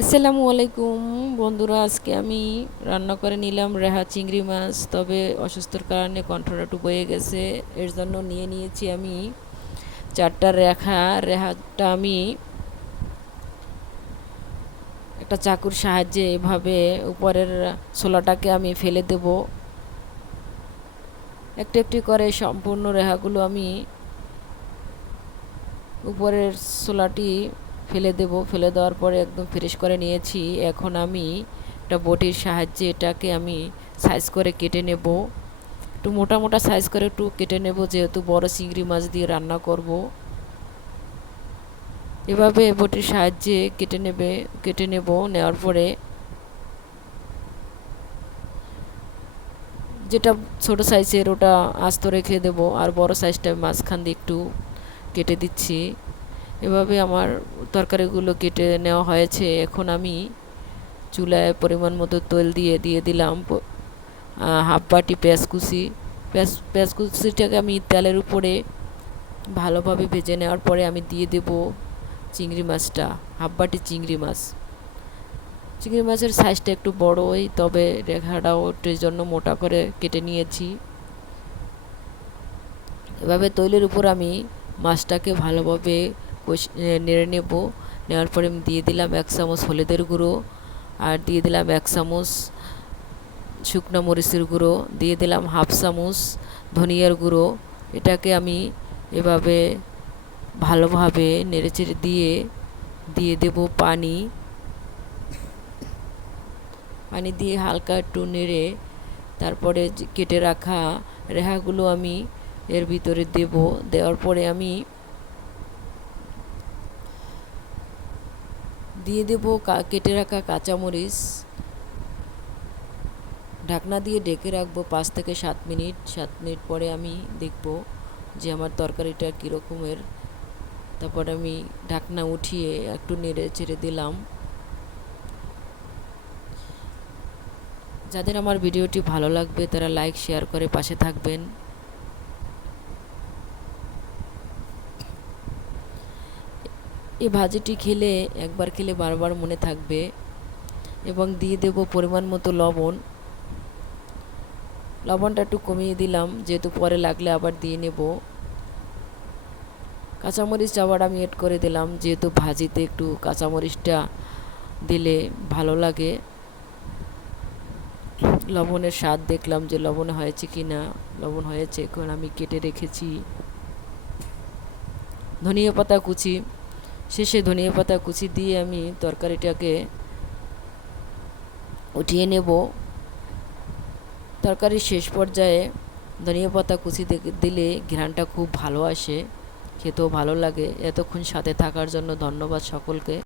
আসসালামু আলাইকুম বন্ধুরা, আজকে আমি রান্না করে নিলাম রেহা চিংড়ি মাছ, তবে অসুস্থর কারণে কণ্ঠটা বয়ে গেছে। এর জন্য নিয়ে নিয়েছি আমি চারটা রেখা। রেহাটা আমি একটা চাকুর সাহায্যে এভাবে উপরের ছোলাটাকে আমি ফেলে দেব। একটু একটু করে সম্পূর্ণ রেহাগুলো আমি উপরের ছোলাটি ফেলে দেব। ফেলে দেওয়ার পরে একদম ফ্রেশ করে নিয়েছি। এখন আমি একটা বটির সাহায্যে এটাকে আমি সাইজ করে কেটে নেব। একটু মোটা মোটা সাইজ করে একটু কেটে নেব, যেহেতু বড় চিংড়ি মাছ দিয়ে রান্না করব। এভাবে বটির সাহায্যে কেটে নেবে, কেটে নেব। নেওয়ার পরে যেটা ছোট সাইজের ওটা আস্ত রেখে দেব। আর বড় সাইজটা মাঝখান দিয়ে একটু কেটে দিচ্ছি। এভাবে আমার তরকারিগুলো কেটে নেওয়া হয়েছে। এখন আমি চুলায় পরিমাণ মতো তেল দিয়ে দিয়ে দিলাম। হাফ বাটি পেঁয়াজ কুচি। পেঁয়াজ পেঁয়াজ কুচিটাকে আমি তেলের উপরে ভালোভাবে ভেজে নেওয়ার পরে আমি দিয়ে দেব চিংড়ি মাছটা, হাফ বাটি চিংড়ি মাছ। চিংড়ি মাছের সাইজটা একটু বড়ই, তবে রেখাটাও ওটির জন্য মোটা করে কেটে নিয়েছি। এভাবে তৈলের উপর আমি মাছটাকে ভালোভাবে নেড়ে নেব। নেওয়ার পরে আমি দিয়ে দিলাম এক চামচ হলুদের গুঁড়ো আর দিয়ে দিলাম এক চামচ শুকনো মরিচের গুঁড়ো। দিয়ে দিলাম হাফ চামচ ধনিয়ার গুঁড়ো। এটাকে আমি এভাবে ভালোভাবে নেড়েচেড়ে দিয়ে দিয়ে দেব পানি। পানি দিয়ে হালকা একটু নেড়ে তারপরে কেটে রাখা রেহাগুলো আমি এর ভিতরে দেব। দেওয়ার পরে আমি দিয়ে দেব কেটে রাখা কাঁচামরিচ। ঢাকনা দিয়ে ডেকে রাখব পাঁচ থেকে সাত মিনিট। সাত মিনিট পরে আমি দেখব যে আমার তরকারিটা কীরকমের। তারপর আমি ঢাকনা উঠিয়ে একটু নেড়ে ছেড়ে দিলাম। যাদের আমার ভিডিওটি ভালো লাগবে তারা লাইক, শেয়ার করে পাশে থাকবেন। এই ভাজিটি খেলে একবার খেলে বারবার মনে থাকবে এবং দিয়ে দেব পরিমাণ মতো লবণ। লবণটা একটু কমিয়ে দিলাম, যেহেতু পরে লাগলে আবার দিয়ে নেব। কাঁচামরিচ আবার আমি এড করে দিলাম, যেহেতু ভাজিতে একটু কাঁচামরিচটা দিলে ভালো লাগে। লবণের স্বাদ দেখলাম যে লবণ হয়েছে কি না লবণ হয়েছে এখন আমি কেটে রেখেছি। ধনিয়া পাতা কুচি। শেষে ধনিয়া পাতা কুচি দিয়ে আমি তরকারিটাকে উঠিয়ে নেব। তরকারির শেষ পর্যায়ে ধনিয়া পাতা কুচি দিলে ঘ্রাণটা খুব ভালো আসে, খেতেও ভালো লাগে। এতক্ষণ সাথে থাকার জন্য ধন্যবাদ সকলকে।